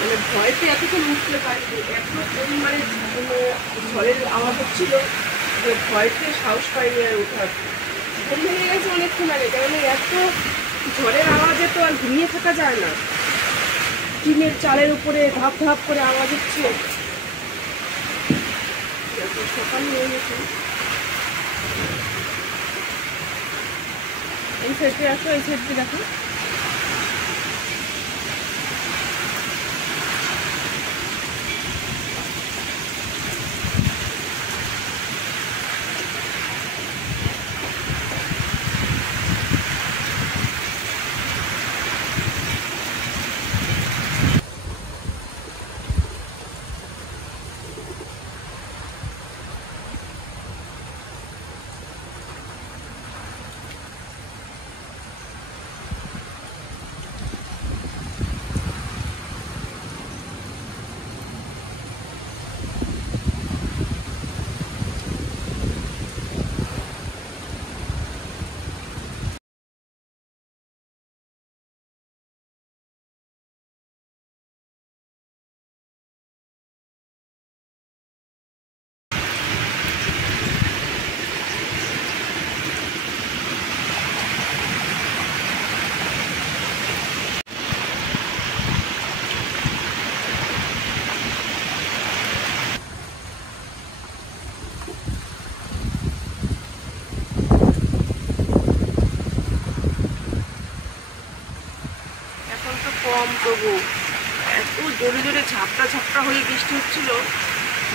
মানে ভয়তে এতক্ষণ উঠতে পারিনি, এত পরিমাণে ঝড়ের আওয়াজ হচ্ছিল যে ভয়তে সাহস পাইনি আর ওঠার। ঘুম ভেঙে গেছে অনেকক্ষণ আগে, কারণ এত ঝড়ের আওয়াজে তো আর ঘুমিয়ে থাকা যায় না। টিনের চালের উপরে ধাপ ধাপ করে আওয়াজ হচ্ছে। সকাল হয়ে গেছে। এই সাইডে আসো, এই সাইডে দেখো। কম, তবু এত জোরে জোরে ঝাপটা ঝাপটা হয়ে বৃষ্টি হচ্ছিল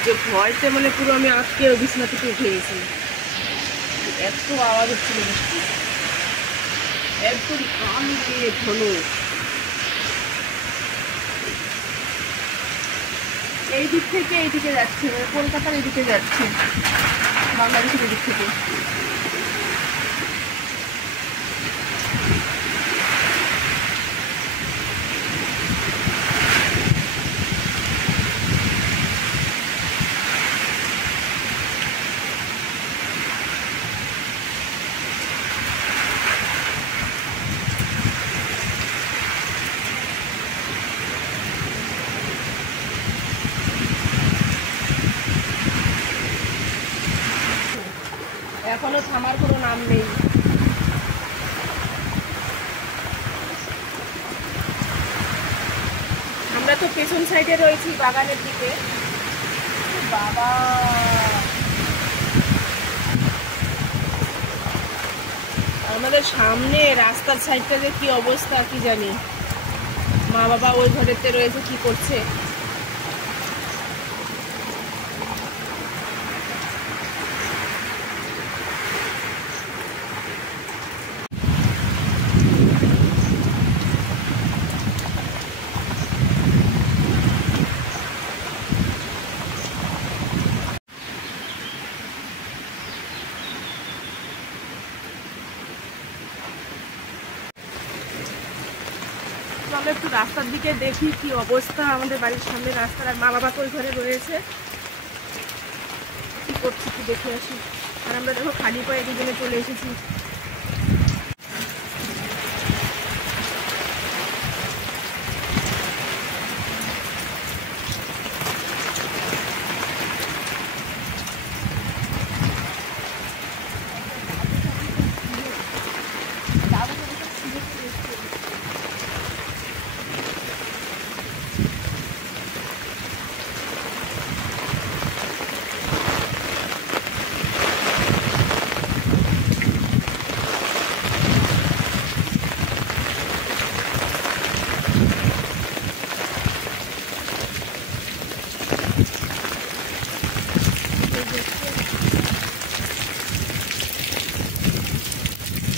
যে ভয়তে মানে পুরো আমি আজকে বিছানা থেকে উঠে গেছি। এত আওয়াজ হচ্ছিল বৃষ্টি, একদম কান দিয়ে ঘন। এই দিক থেকে এইদিকে যাচ্ছে, মানে কলকাতার এদিকে যাচ্ছে, বাংলাদেশের এদিক থেকে। এখনো থামার কোনো নাম নেই। আমরা তো পেছন সাইডে রয়েছি, বাগানের দিকে। বাবা, আমাদের সামনে রাস্তার সাইডটা যে কি অবস্থা কি জানি। মা বাবা ওই ঘরেতে রয়েছে, কি করছে। আমরা একটু রাস্তার দিকে দেখি কি অবস্থা। আমাদের বাড়ির সামনে রাস্তার, আর মা বাবা তো ওই ঘরে রয়েছে, কি করছি কি দেখে আসি। আর আমরা দেখো খালি পায়ে দুজনে চলে এসেছি।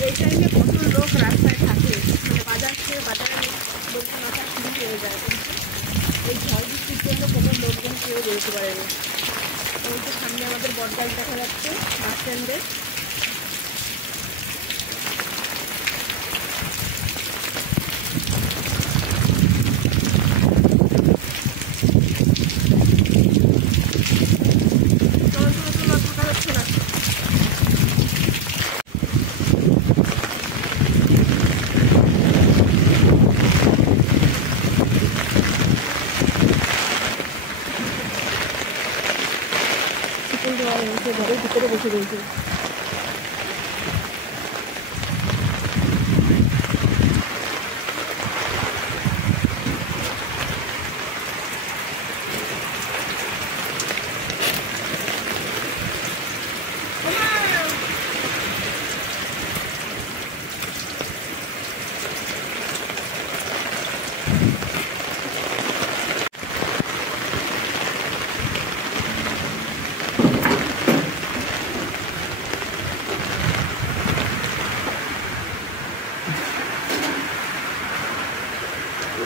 এই টাইমে প্রচুর লোক রাস্তায় থাকে, মানে বাজারে লোকজন আসা শুরু হয়ে যায়, কিন্তু এই ঝড় বৃষ্টির জন্য কোনো লোকজন কেউ বেরোতে পারে না। ওই তো সামনে আমাদের বটগাছ দেখা যাচ্ছে বাস স্ট্যান্ডে। রয়েছে, ঘরের ভিতরে বসে রয়েছে।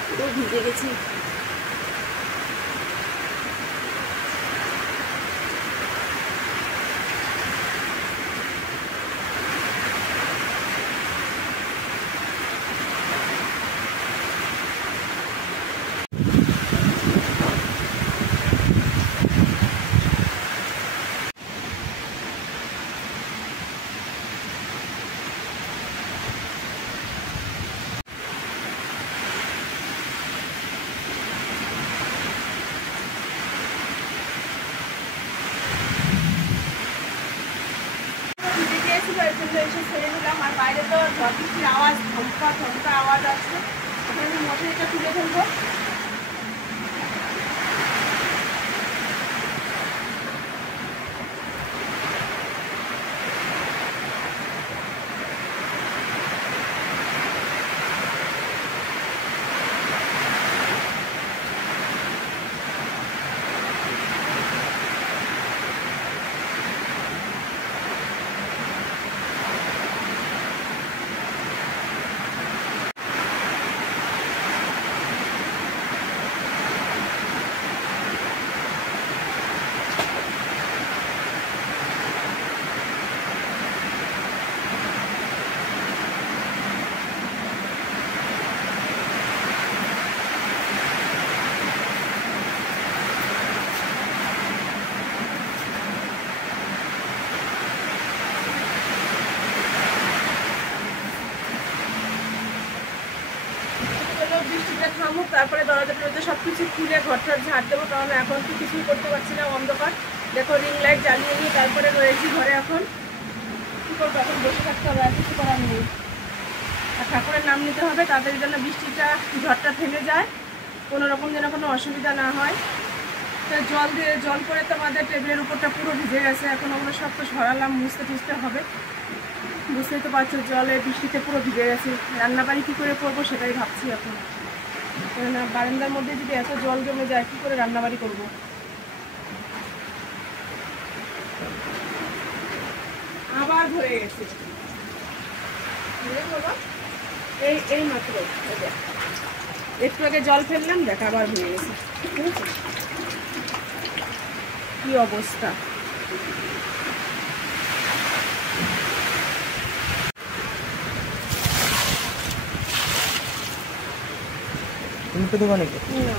পুরো ভিজে গেছি। এসে ছেড়ে নিলাম, আর বাইরে তো ঝড় বৃষ্টির আওয়াজ, ধমকা ধমকা আওয়াজ আসছে। এখানে মশারিটা তুলে ফেলবো। বৃষ্টিটা থামুক, তারপরে দরজা টরজা সব কিছু খুলে ঘরটার ঝাড় দেবো, কারণ এখন তো কিছুই করতে পারছি না, অন্ধকার। দেখো রিং লাইট জ্বালিয়ে নিয়ে তারপরে রয়েছি ঘরে। এখন কী করবো, এখন বসে থাকতে হবে, আর কিছু করার নেই। আর ঠাকুরের নাম নিতে হবে তাদের জন্য, বৃষ্টিটা ঝড়টা থেমে যায়, কোনো রকম যেন কোনো অসুবিধা না হয়। তো জল করে তো আমাদের টেবিলের উপরটা পুরো ভিজে গেছে। এখন ওগুলো সব তো সরালাম, মুছতে টুছতে হবে। বুঝতেই তো পারছো, জলে বৃষ্টিতে পুরো ভিজে গেছে। রান্নাবাড়ি কী করে করবো সেটাই ভাবছি এখন। কেননা বারান্দার মধ্যে যদি এত জল জমে যায়, কী করে রান্নাবাড়ি করবো। আবার ধরে গেছে, এই মাত্র একটু আগে জল ফেললাম, দেখ আবার হয়ে গেছে। ঠিক আছে, কি অবস্থা। তুমি তো দোকানে না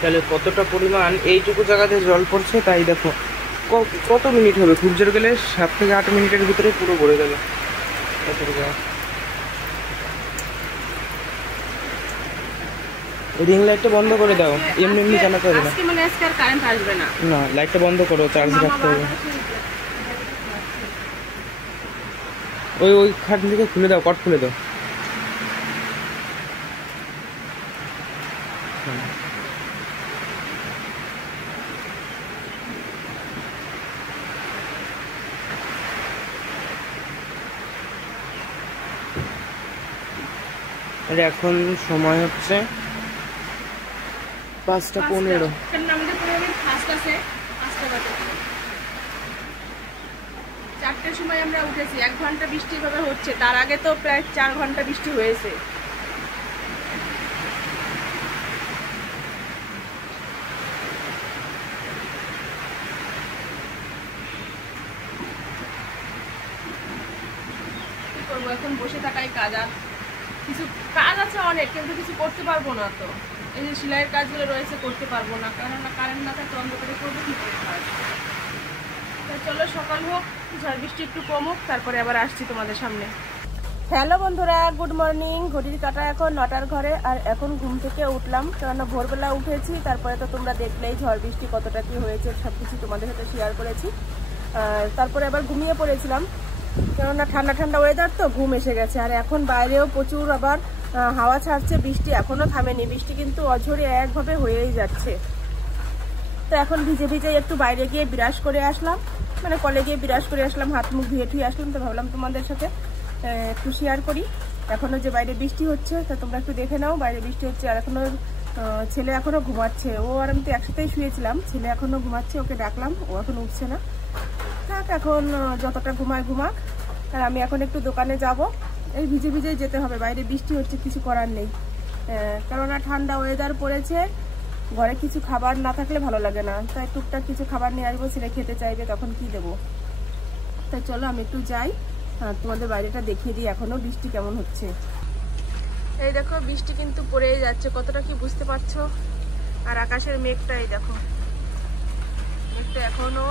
তাহলে কতটা পরিমাণ এইটুকু জায়গাতে জল পড়ছে, তাই দেখো কত মিনিট হবে, খুব জোর গেলে 7 থেকে 8 মিনিটের ভিতরে পুরো ভরে গেল। রিং লাইটটা বন্ধ করে দাও, এমনি চালাতে হবে না। মানে আজকে আর কারেন্ট আসবে না। না, লাইটটা বন্ধ করো, চার্জ রাখতে হবে। ওই খাট থেকে খুলে দাও, কট খুলে দাও। এখন সময় হচ্ছে 5:15। 4টার সময় আমরা উঠেছি, 1 ঘন্টা বৃষ্টি ভাবে হচ্ছে, তার আগে তো প্রায় 4 ঘন্টা বৃষ্টি হয়েছে। কি করবো, এখন বসে থাকাই কাজ। আর কিছু কাজ আছে অনেক, কিন্তু কিছু করতে পারবো না। তো এই যে সেলাইয়ের কাজগুলো রয়েছে, করতে পারবো না, কারণ কারেন্ট না থাকলে অন্ধকারে করবো কি করে কাজ। চলো সকাল হোক, ঝড় বৃষ্টি একটু কমুক, তারপরে আবার আসছি তোমাদের সামনে। হ্যালো বন্ধুরা, গুড মর্নিং। ঘড়ির কাঁটা এখন 9টার ঘরে, আর এখন ঘুম থেকে উঠলাম, কেননা ভোরবেলা উঠেছি। তারপরে তো তোমরা দেখলেই ঝড় বৃষ্টি কতটা কি হয়েছে সব কিছু তোমাদের সাথে শেয়ার করেছি। তারপরে আবার ঘুমিয়ে পড়েছিলাম, কেননা ঠান্ডা ঠান্ডা ওয়েদার তো ঘুম এসে গেছে। আর এখন বাইরেও প্রচুর আবার হাওয়া ছাড়ছে, বৃষ্টি এখনও থামেনি, বৃষ্টি কিন্তু অঝরে একভাবে হয়েই যাচ্ছে। তো এখন ভিজে ভিজে একটু বাইরে গিয়ে বিরাজ করে আসলাম, মানে কলে গিয়ে বিরাজ করে আসলাম, হাত মুখ ধুয়ে ঠুয়ে আসলাম। তো ভাবলাম তোমাদের সাথে একটু শেয়ার করি। এখনও যে বাইরে বৃষ্টি হচ্ছে তা তোমরা একটু দেখে নাও, বাইরে বৃষ্টি হচ্ছে। আর এখনও ছেলে এখনও ঘুমাচ্ছে, ও আর আমি তো একসাথেই শুয়েছিলাম। ছেলে এখনও ঘুমাচ্ছে, ওকে ডাকলাম, ও এখন উঠছে না। থাক, এখন যতটা ঘুমায় ঘুমাক। আর আমি এখন একটু দোকানে যাব, এই ভিজে ভিজেই যেতে হবে, বাইরে বৃষ্টি হচ্ছে, কিছু করার নেই। কেননা ঠান্ডা ওয়েদার পড়েছে, ঘরে কিছু খাবার না থাকলে ভালো লাগে না, তাই টুকটাক কিছু খাবার নিয়ে আসবো, ছেলে খেতে চাইবে, তখন কি দেবো। তাই চলো আমি একটু যাই, তোমাদের বাইরেটা দেখিয়ে দিই এখনো বৃষ্টি কেমন হচ্ছে। এই দেখো বৃষ্টি কিন্তু পড়েই যাচ্ছে, কতটা কি বুঝতে পারছো। আর আকাশের মেঘটাই দেখো, মেঘটা এখনো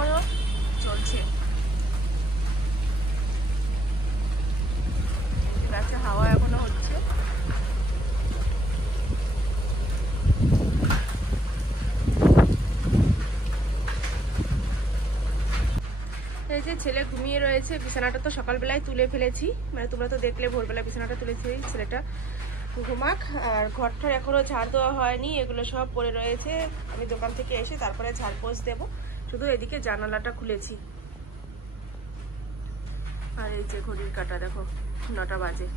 চলছে, গাছে হাওয়া এখনো হচ্ছে। এই যে ছেলে ঘুমিয়ে রয়েছে, বিছানাটা তো সকালবেলায় তুলে ফেলেছি, মানে তোমরা তো দেখলে ভোরবেলা বিছানাটা তুলেছি, ছেলেটা ঘুমাক। আর ঘরটার এখনো ঝাড় দেওয়া হয়নি, এগুলো সব পড়ে রয়েছে, আমি দোকান থেকে এসে তারপরে ঝাড় পোছ দেবো। শুধু এদিকে জানালাটা খুলেছি। আর এই যে ঘড়ির কাঁটা দেখো 9টা বাজে।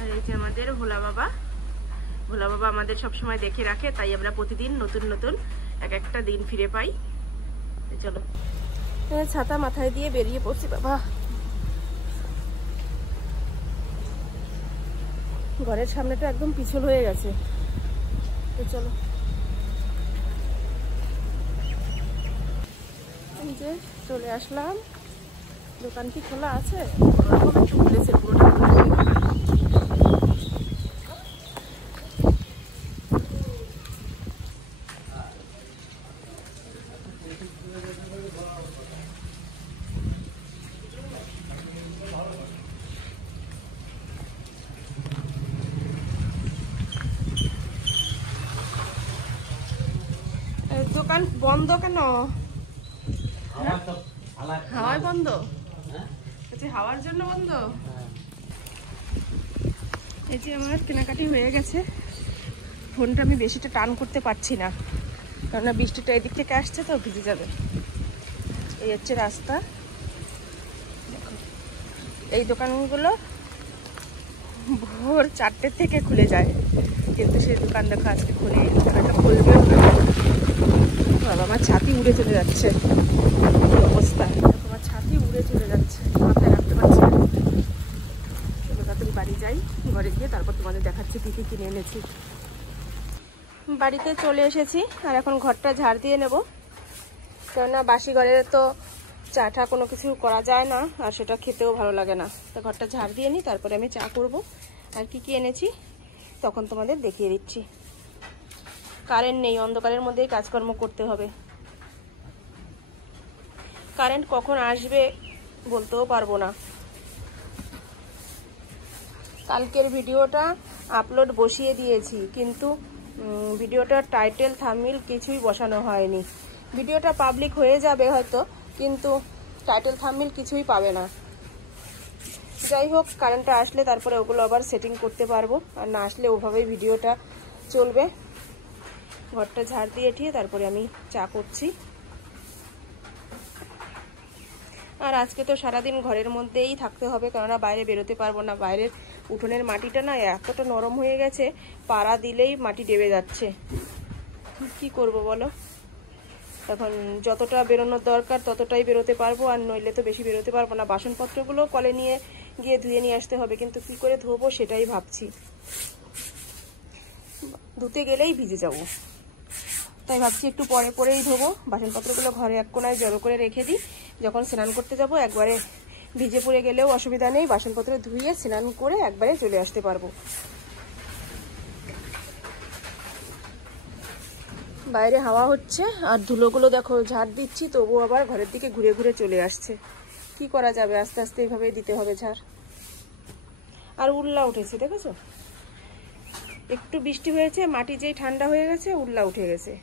আর এই যে আমাদের ভোলা বাবা, ভোলা বাবা আমাদের সবসময় দেখে রাখে, তাই আমরা প্রতিদিন নতুন নতুন এক একটা দিন ফিরে পাই। চলো, ছাতা মাথায় দিয়ে বেরিয়ে পড়ছি বাবা। ঘরের সামনেটা একদম পিছল হয়ে গেছে। চলো, এই যে চলে আসলাম। দোকান কি খোলা আছে? একটু খুলেছে, পুরোটা দোকান বন্ধ কেন? হাওয়ায় বন্ধ? হাওয়ার জন্য বন্ধ? এই যে আমার কেনাকাটি হয়ে গেছে। ফোনটা আমি বেশিটা টান করতে পারছি না, কেননা বৃষ্টিটা এদিক থেকে আসছে তো ভিজে যাবে। এই হচ্ছে রাস্তা। দেখো এই দোকানগুলো ভোর 4টে থেকে খুলে যায়, কিন্তু সেই দোকান দেখো আজকে খুলে, দোকানটা খুলবেও না। বাবা, আমার ছাতি উড়ে চলে যাচ্ছে, অবস্থা আমার ছাতি উড়ে চলে যাচ্ছে, মাথায় রাখতে পারছি না। চলো তাড়াতাড়ি বাড়ি যাই, ঘরে গিয়ে তারপর তোমাদের দেখাচ্ছি কি কি কিনে এনেছি। বাড়িতে চলে এসেছি, আর এখন ঘরটা ঝাড় দিয়ে নেব, কেননা বাসি ঘরে তো চা টা কোনো কিছু করা যায় না, আর সেটা খেতেও ভালো লাগে না। তো ঘরটা ঝাড় দিয়ে নিই, তারপরে আমি চা করব। আর কি কি এনেছি তখন তোমাদের দেখিয়ে দিচ্ছি। কারেন্ট নেই, অন্ধকারের মধ্যেই কাজকর্ম করতে হবে। কারেন্ট কখন আসবে বলতেও পারবো না। কালকের ভিডিওটা আপলোড বসিয়ে দিয়েছি, কিন্তু ভিডিওটার টাইটেল থাম্বনেল কিছুই বসানো হয়নি। ভিডিওটা পাবলিক হয়ে যাবে হয়তো, কিন্তু টাইটেল থাম্বনেল কিছুই পাবে না। যাই হোক, কারেন্টটা আসলে তারপরে ওগুলো আবার সেটিং করতে পারবো, আর না আসলে ওভাবেই ভিডিওটা চলবে। ঘরটা ঝাড় দিয়ে ঠিয়ে তারপরে আমি চা করছি। আর আজকে তো সারাদিন ঘরের মধ্যেই থাকতে হবে, কেননা বাইরে বেরোতে পারবো না। বাইরের উঠোনের মাটিটা না এতটা নরম হয়ে গেছে, পাড়া দিলেই মাটি ডেবে যাচ্ছে। কি করব বলো? এখন যতটা বেরোনোর দরকার ততটাই বেরোতে পারবো, আর নইলে তো বেশি বেরোতে পারবো না। বাসনপত্রগুলো কলে নিয়ে গিয়ে ধুয়ে নিয়ে আসতে হবে, কিন্তু কি করে ধোবো সেটাই ভাবছি। ধুতে গেলেই ভিজে যাব, তাই ভাবছি একটু পরে পরেই ধোবো। বাসনপত্রগুলো ঘরে এক কোনায় জড়ো করে রেখে দিই, যখন স্নান করতে যাব একবারে ভিজে পড়ে গেলেও অসুবিধা নেই, বাসনপত্র ধুয়ে স্নান করে একবারে চলে আসতে পারবো। বাইরে হাওয়া হচ্ছে আর ধুলোগুলো দেখো ঝাড় দিচ্ছি, তবু আবার ঘরের দিকে ঘুরে ঘুরে চলে আসছে। কি করা যাবে, আস্তে আস্তে এইভাবেই দিতে হবে ঝাড়। আর উল্লা উঠেছে দেখেছো, একটু বৃষ্টি হয়েছে, মাটি যেই ঠান্ডা হয়ে গেছে উল্লা উঠে গেছে।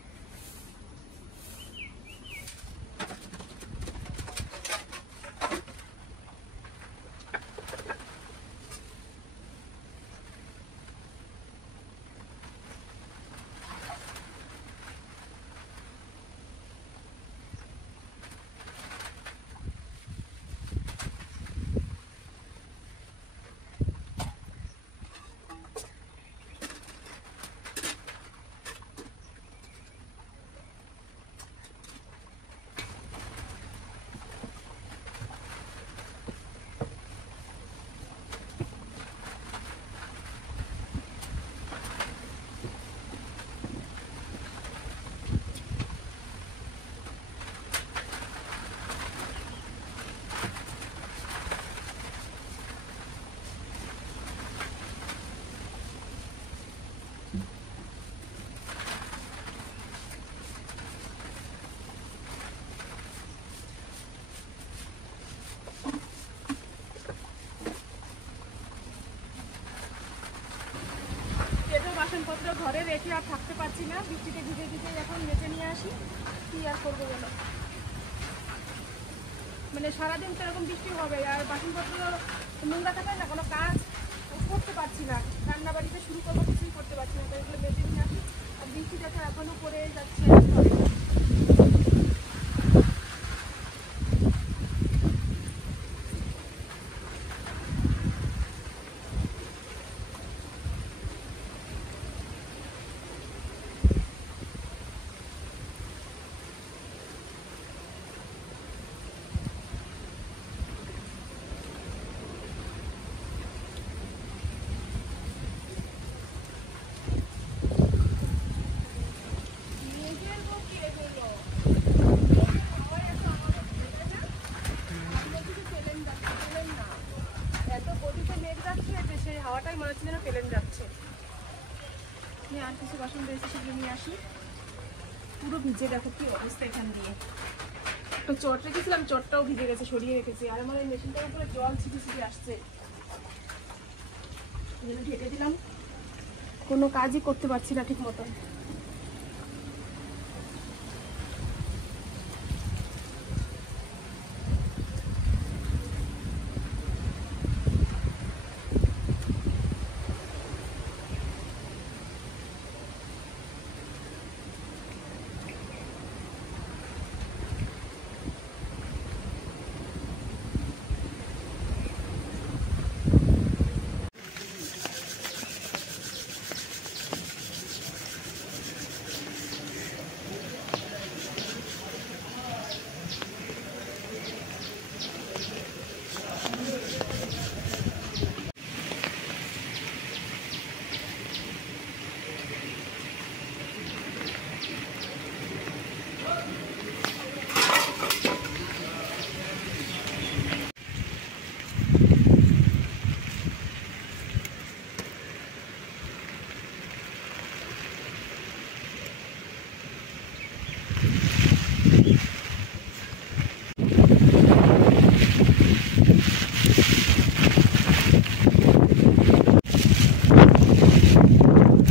বাসনপত্র ঘরে রেখে আর থাকতে পারছি না, বৃষ্টিতে ভিজে ভিজে এখন মেজে নিয়ে আসি। কি আর করবো বলো, মানে সারাদিন তো এরকম বৃষ্টি হবে আর বাসনপত্র নোংরা থাকায় না কোনো কাজ করতে পারছি না, রান্না বাড়িতে শুরু করবো কিছুই করতে পারছি না। তো এগুলো মেজে নিয়ে আসি, আর বৃষ্টিটা তো এখনো পড়ে যাচ্ছে। হাওয়াটাই মনে হচ্ছে যেন প্লেন যাচ্ছে। আর কিছু বাসন রয়েছে সেগুলো নিয়ে আসি। পুরো ভিজে দেখো কি অবস্থা, এখান দিয়ে একটা চট রেখেছিলাম, চটটাও ভিজে গেছে, সরিয়ে রেখেছি। আর আমার এই মেশিনটার উপরে জল ছিটে ছিটে আসছে, ঢেকে দিলাম, কোনো কাজই করতে পারছি না ঠিক মতো।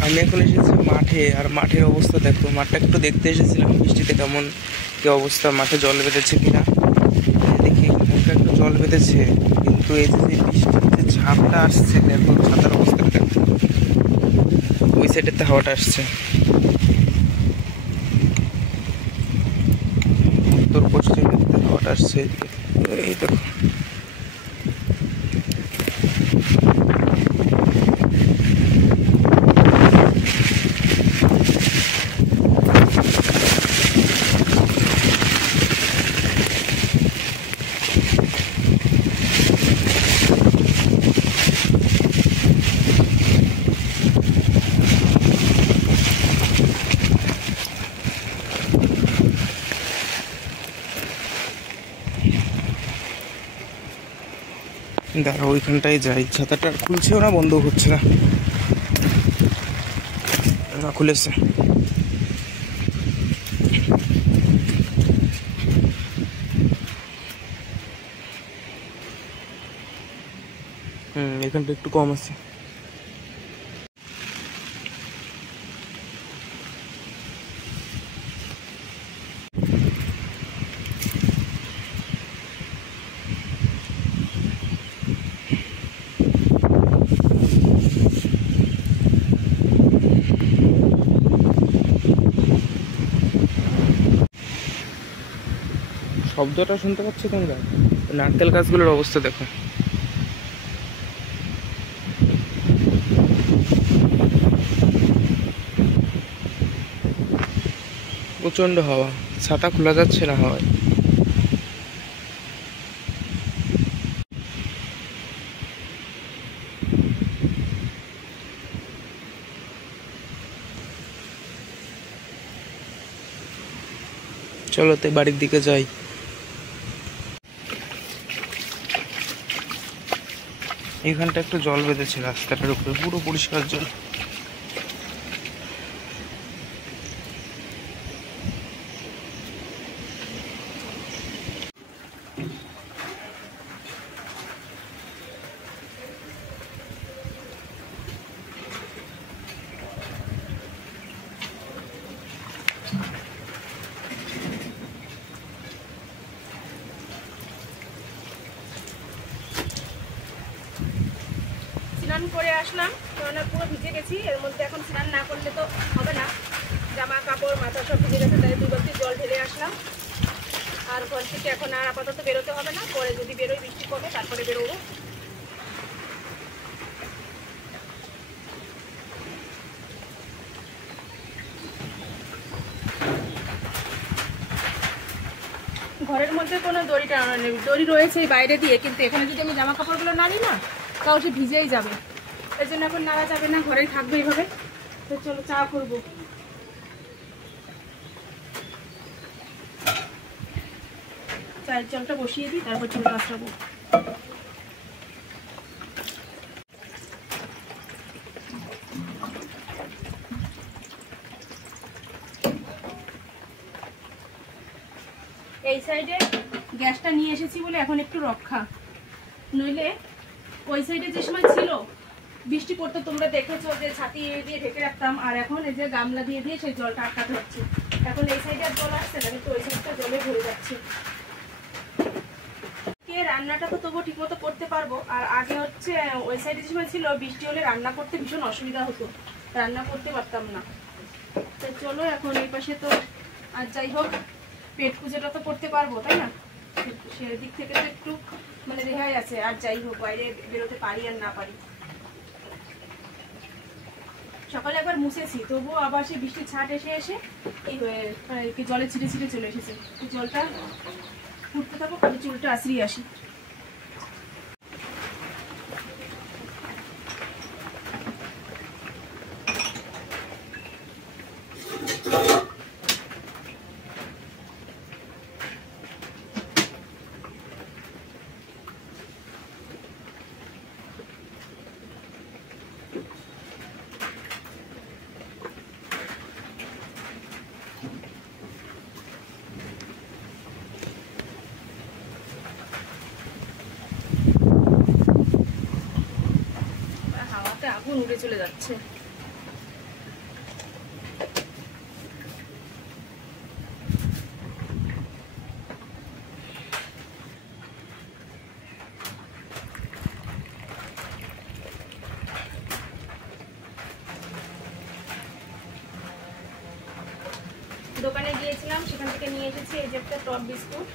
আমি এখন এসেছি মাঠে, আর মাঠের অবস্থা দেখো, মাঠটা একটু দেখতে এসেছিলাম বৃষ্টিতে কেমন কি অবস্থা, মাঠে জল বেঁধেছে কিনা দেখি। মুখে একটু জল বেঁধেছে, কিন্তু এই যে বৃষ্টির যে ঝাপটা আসছে দেখো, ছাতার অবস্থাটা দেখো, ওই সাইডেতে হাওয়াটা আসছে, উত্তর পশ্চিম হাওয়াটা আসছে, এই দেখো। দাঁড়া ওইখানটায় যাই, ছাতাটা খুলছেও না বন্ধ হচ্ছে না, না খুলেছে। এখানটা একটু কম আছে। শব্দটা শুনতে পাচ্ছ তোমরা? নারকেল গাছগুলোর অবস্থা দেখো। প্রচন্ড হাওয়া, ছাতা খোলা যাচ্ছে না হাওয়ায়। চলো তো বাড়ির দিকে যাই। এখানটা একটু জল বেঁধেছে রাস্তাটার উপরে, পুরো পরিষ্কার জল। স্নান করে আসলাম, কেননা পুরো ভিজে গেছি। এর মধ্যে এখন স্নান না করলে তো হবে না, জামা কাপড় মাথা সব ভিজে গেছে, তাই 2 বালতি জল ঢেলে আসলাম। আর ঘর থেকে এখন আর আপাতত বেরোতে হবে না, পরে যদি বেরোই বৃষ্টি কমে তারপরে বেরোবো। ঘরের মধ্যে কোনো দড়ি টানানো নেই, দড়ি রয়েছে বাইরে দিয়ে, কিন্তু এখানে যদি আমি জামা কাপড়গুলো নাড়ি না তাও সে ভিজেই যাবে। এর জন্য এখন নাড়া যাবে না, ঘরেই থাকবে এইভাবে। তো চলো চা করবো। চায়ের জলটা বসিয়ে দিই, তারপর চুল কাচড়াবো। এই সাইডে গ্যাসটা নিয়ে এসেছি বলে এখন একটু রক্ষা, নইলে ওই সাইডে যে সময় ছিল বৃষ্টি পড়তো তোমরা দেখেছো যে ছাতি দিয়ে ঢেকে রাখতাম, আর এখন এই যে গামলা দিয়ে দিয়ে সেই জলটা আটকাতে হচ্ছে। এখন এই সাইডে আর জল আসছে না, কিন্তু ওই সাইডটা জলে ভরে যাচ্ছে। রান্নাটা তো তবুও ঠিক মতো করতে পারবো, আর আগে হচ্ছে ওই সাইডে যে সময় ছিল বৃষ্টি হলে রান্না করতে ভীষণ অসুবিধা হতো, রান্না করতে পারতাম না। তো চলো এখন এই পাশে তো আর যাই হোক পেট পুজোটা তো করতে পারবো, তাই না? সেদিক থেকে তো একটু মানে রেহাই আছে। আর যাই হোক বাইরে বেরোতে পারি আর না পারি, সকালে একবার মুছেছি তবুও আবার সে বৃষ্টির ছাট এসে এসে কি জলে ছিটে ছিটে চলে এসেছে। জলটা ফুটতে থাকো, খালি চুলটা আশ্রিয়ে আসি। আগুন উড়ে চলে যাচ্ছে। দোকানে গিয়েছিলাম, সেখান থেকে নিয়ে এসেছি এই যে একটা টপ বিস্কুট।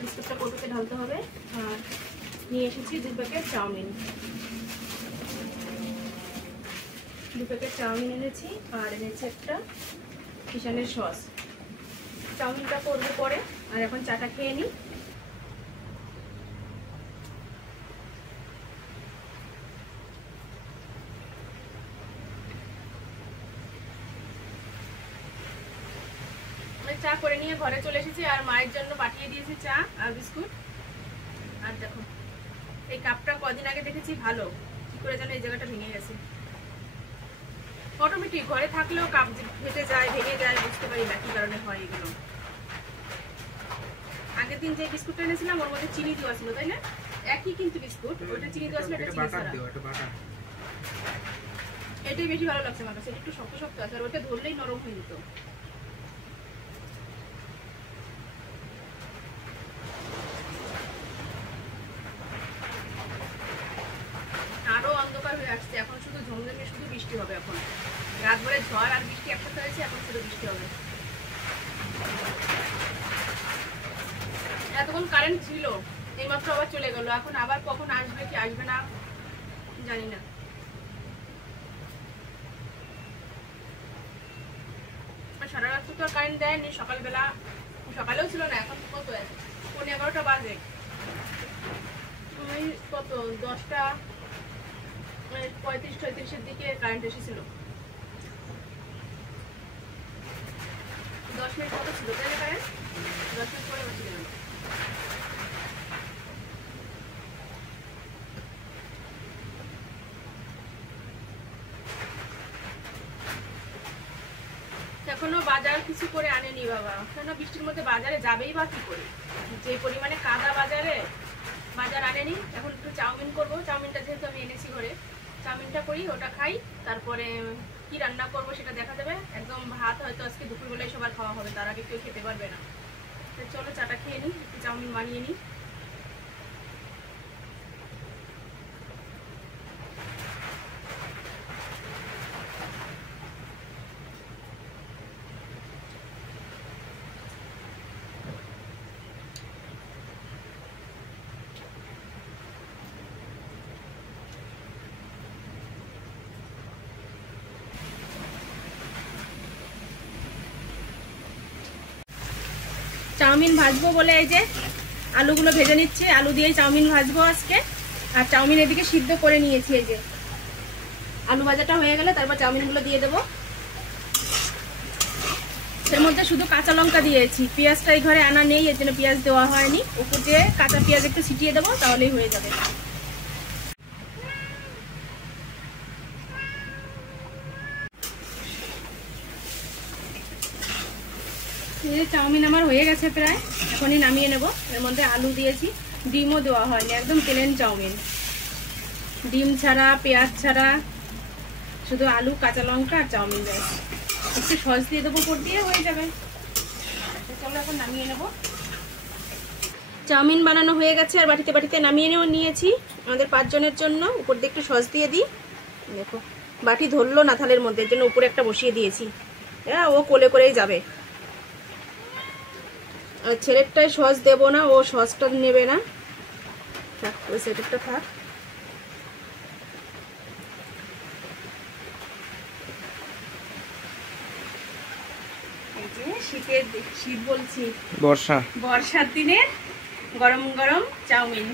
বিস্কুটটা কৌটোতে ঢালতে হবে। আর নিয়ে এসেছি 2 প্যাকেট চাউমিন। 2 প্যাকেট চাউমিন এনেছি, আর এনেছি একটা কিষানের সস। চাউমিনটা করবো পরে, আর এখন চাটা খেয়ে নিই। চা করে নিয়ে ঘরে চলে এসেছি, আর মায়ের জন্য পাঠিয়ে দিয়েছি চা আর বিস্কুট। আর দেখো এই কাপটা কদিন আগে দেখেছি ভালো, কি করে যেন এই জায়গাটা ভেঙে গেছে। অটোমেটিক ঘরে থাকলেও কাপ ফেটে যায়, ভেঙে যায়, বুঝতে পারি না কি কারণে হয় এগুলো। আগের দিন যে বিস্কুটটা এনেছিলাম ওর মধ্যে চিনি দেওয়া ছিল, তাই না? একই কিন্তু বিস্কুট, ওটা চিনি দেওয়া ছিল, এটা চিনি ছাড়া। এটাই বেশি ভালো লাগছে আমার কাছে, একটু শক্ত শক্ত আছে, আর ওটা ধরলেই নরম হয়ে যেত। আরো অন্ধকার হয়ে আসছে, এখন শুধু ঝমঝমে শুধু বৃষ্টি হবে। এখন রাত ভরে ঝড় আর বৃষ্টি একসাথে হয়েছে, এখন শুধু বৃষ্টি হবে। এতক্ষণ কারেন্ট ছিল, এইমাত্র আবার চলে গেল, এখন আবার কখন আসবে কি আসবে না জানি না। সারা রাত তো কারেন্ট দেয়নি, সকালবেলা সকালেও ছিল না, এখন কত 11:30 বাজে, ওই কত 10টা 35-36 দিকে কারেন্ট এসেছিল। 10 মিনিট কত ছিল তাই না কারেন্ট? 10 মিনিট পরে বসে গেল। এখনো বাজার কিছু করে আনেনি বাবা, কেন বৃষ্টির মধ্যে বাজারে যাবেই বা কি করে, যে পরিমাণে কাদা বাজারে, বাজার আনেনি। এখন একটু চাউমিন করবো, চাউমিনটা যেহেতু আমি এনেছি ঘরে, চাউমিনটা করি, ওটা খাই, তারপরে কি রান্না করবো সেটা দেখা যাবে। একদম ভাত হয়তো আজকে দুপুরবেলায় সবার খাওয়া হবে, তার আগে কেউ খেতে পারবে না। চলো চাটা খেয়ে নিই, একটু চাউমিন বানিয়ে নিই। চাউমিন ভাজবো বলে এই যে আলুগুলো ভেজে নিচ্ছি, আলু দিয়েই চাউমিন ভাজবো আজকে। আর চাউমিন এদিকে সিদ্ধ করে নিয়েছি, এই যে আলু ভাজাটা হয়ে গেলে তারপর চাউমিনগুলো দিয়ে দেবো। এর মধ্যে শুধু কাঁচা লঙ্কা দিয়েছি, পেঁয়াজটা এই ঘরে আনা নেই, এর জন্য পেঁয়াজ দেওয়া হয়নি। উপর দিয়ে কাঁচা পেঁয়াজ একটু ছিটিয়ে দেবো, তাহলেই হয়ে যাবে। চাউমিন আমার হয়ে গেছে প্রায়, এখনই নামিয়ে নেব। এর মধ্যে আলু দিয়েছি, ডিমও দেওয়া হয়নি, একদম প্লেন চাউমিন, ডিম ছাড়া, পেঁয়াজ ছাড়া, শুধু আলু, কাঁচা লঙ্কা আর চাউমিন দেয়। একটু সস দিয়ে দেবো, উপর দিয়ে হয়ে যাবে। চলো এখন নামিয়ে নেব। চাউমিন বানানো হয়ে গেছে, আর বাটিতে বাটিতে নামিয়ে নিয়েছি আমাদের 5 জনের জন্য। উপর দিয়ে একটু সস দিয়ে দিই, দেখো বাটি ধরলো না থালের মধ্যে, এর জন্য উপরে একটা বসিয়ে দিয়েছি, হ্যাঁ ও কোলে করেই যাবে। আর ছেলেরটায় সস দেবো না, ও সসটা নেবে না, থাক ওই সেটেরটা থাক। এই যে শীত বলছি, বর্ষার দিনে গরম গরম চাউমিন।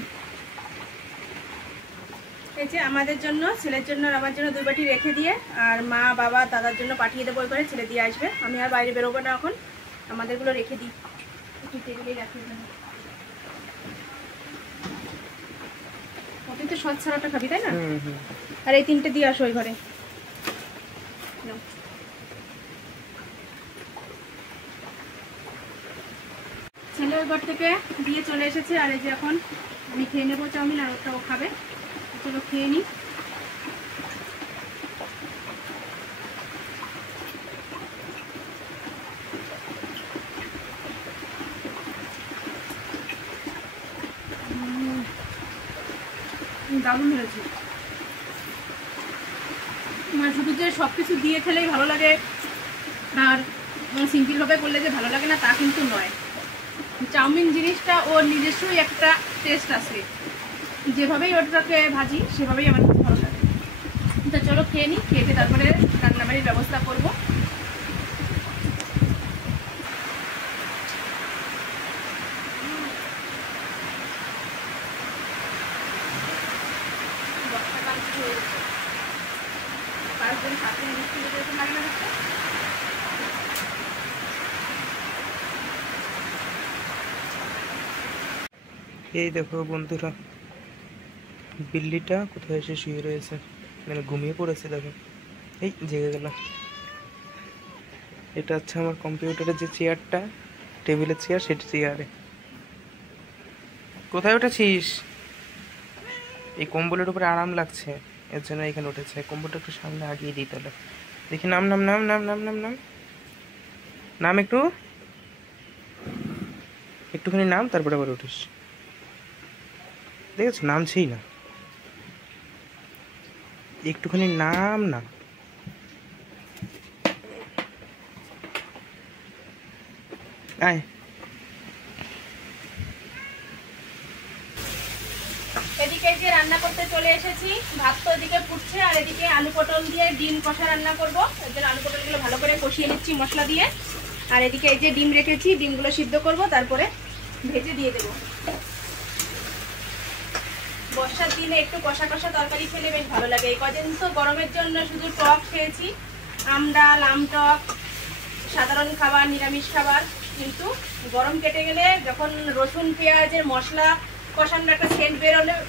এই যে আমাদের জন্য, ছেলের জন্য আর আমার জন্য 2 বাটি রেখে দিয়ে, আর মা বাবা দাদার জন্য পাঠিয়ে দেবো, করে ছেলে দিয়ে আসবে। আমি আর বাইরে বেরোবো না এখন, আমাদেরগুলো রেখে দিই, টেবিলে রাখি। তুই তো সস ছাড়াটা খাবি তাই না? আর এই 3টে দিয়ে আসো ওই ঘরে। ছেলে ওই ঘর থেকে দিয়ে চলে এসেছে, আর এই যে এখন আমি খেয়ে নেবো চাউমিন, আর ওটাও খাবে। চলো খেয়ে নিই। দারুণ হয়েছে। মানে শুধু যে সবকিছু দিয়ে খেলেই ভালো লাগে আর সিম্পল ভাবে করলে যে ভালো লাগে না তা কিন্তু নয়। চাউমিন জিনিসটা ওর নিজস্বই একটা টেস্ট আছে, যেভাবেই ওটাকে ভাজি সেভাবেই আমার খুব ভালো লাগে। তো চলো খেয়ে নিই, খেয়ে তারপরে রান্নাবাড়ির ব্যবস্থা করবো। এই দেখো বন্ধুরা, বিল্লিটা কোথায় এসে শুয়ে রয়েছে, মানে ঘুমিয়ে পড়েছে। দেখো, এই জেগে গেল। এটা হচ্ছে আমার কম্পিউটারের যে চেয়ারটা, টেবিলের চেয়ার, সেটা চেয়ারে। কোথায় উঠেছিস? এই কম্বলের উপরে আরাম লাগছে, এর জন্য এখানে উঠেছে। কম্বলটা একটু সামনে আগিয়ে দিই তাহলে। দেখি, নাম নাম নাম নাম নাম নাম নাম নাম একটু, একটুখানি নাম, তারপরে আবার উঠিস। দেখেছো, নামছেই না। একটুখানি নাম না। আয়। এদিকে যে রান্না করতে চলে এসেছি, ভাত তো এদিকে ফুটছে, আর এদিকে আলু পটল দিয়ে ডিম কষা রান্না করব। এর জন্য আলু পটলগুলো ভালো করে কষিয়ে নিচ্ছি মশলা দিয়ে। আর এদিকে এই যে ডিম রেখেছি, ডিমগুলো সিদ্ধ করব, তারপরে ভেজে দিয়ে দেবো। বর্ষার দিনে একটু কষা কষা তরকারি খেলে বেশ ভালো লাগে। এই কদিন তো গরমের জন্য শুধু টক খেয়েছি, আমডাল, আমটক, সাধারণ খাবার, নিরামিষ খাবার। কিন্তু গরম কেটে গেলে যখন রসুন পেঁয়াজের মশলা কষানোর একটা সেন্ট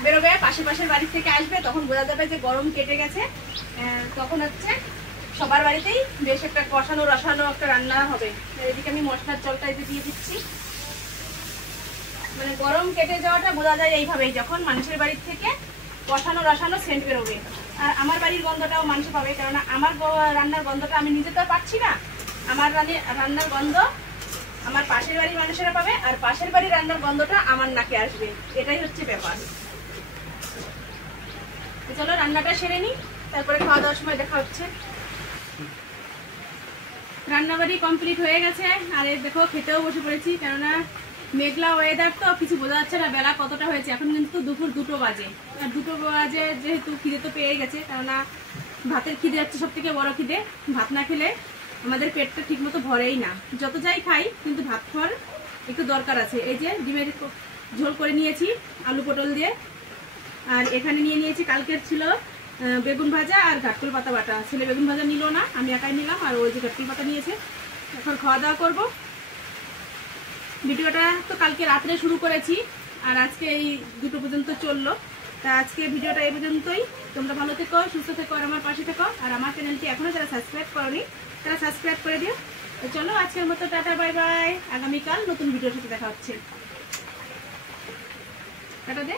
বেরোবে, পাশের বাড়ি থেকে আসবে, তখন বোঝা যাবে যে গরম কেটে গেছে। তখন হচ্ছে সবার বাড়িতেই বেশ একটা কষানো রসানো একটা রান্না হবে। এদিকে আমি মশলার জলটা দিয়ে দিচ্ছি। মানে গরম কেটে যাওয়াটা বোঝা যায় এইভাবেই, যখন মানুষের বাড়ির থেকে কষানো রসানো সেন্ট বেরোবে। আর আমার বাড়ির গন্ধটাও মানুষ পাবে, কেননা আমার রান্নার গন্ধটা আমি নিজে তো পাচ্ছি না। আমার রান্নার গন্ধ আমার পাশের বাড়ির মানুষেরা পাবে, আর পাশের বাড়ির রান্নার গন্ধটা আমার নাকে আসবে। এটাই হচ্ছে ব্যাপার। চলো রান্নাটা সেরে নিই, তারপরে খাওয়া দাওয়ার সময় দেখা হচ্ছে। রান্নাবাড়ি কমপ্লিট হয়ে গেছে, আর এই দেখো খেতেও বসে পড়েছি। কেননা মেঘলা ওয়েদার, তো কিছু বোঝা যাচ্ছে না বেলা কতটা হয়েছে। এখন কিন্তু দুপুর 2টো বাজে, আর 2টো বাজে যেহেতু খিদে তো পেয়ে গেছে। কেননা ভাতের খিদে হচ্ছে সব থেকে বড় খিদে। ভাত না খেলে আমাদের পেটটা ঠিক মতো ভরেই না। যত যাই খাই, কিন্তু ভাত খাওয়ার একটু দরকার আছে। এই যে ডিমের ঝোল করে নিয়েছি আলু পটল দিয়ে, আর এখানে নিয়ে নিয়েছি কালকের ছিল বেগুন ভাজা আর ঘাটকুল পাতা বাটা। ছেলে বেগুন ভাজা নিল না, আমি একাই নিলাম, আর ওই যে ঘাটকুল পাতা নিয়েছে। এখন খাওয়া দাওয়া করবো। ভিডিওটা তো কালকে রাত্রে শুরু করেছি, আর আজকে এই 2টো পর্যন্ত চললো। তা আজকে ভিডিওটা এই পর্যন্তই। তোমরা ভালো থেকো, সুস্থ থেকো, আর আমার পাশে থেকো। আর আমার চ্যানেলটি এখনো যারা সাবস্ক্রাইব করনি, তারা সাবস্ক্রাইব করে দিও। তো চলো আজকের মতো টাটা, বাই বাই। আগামীকাল নতুন ভিডিওর সাথে দেখা হচ্ছে। টাটা দে।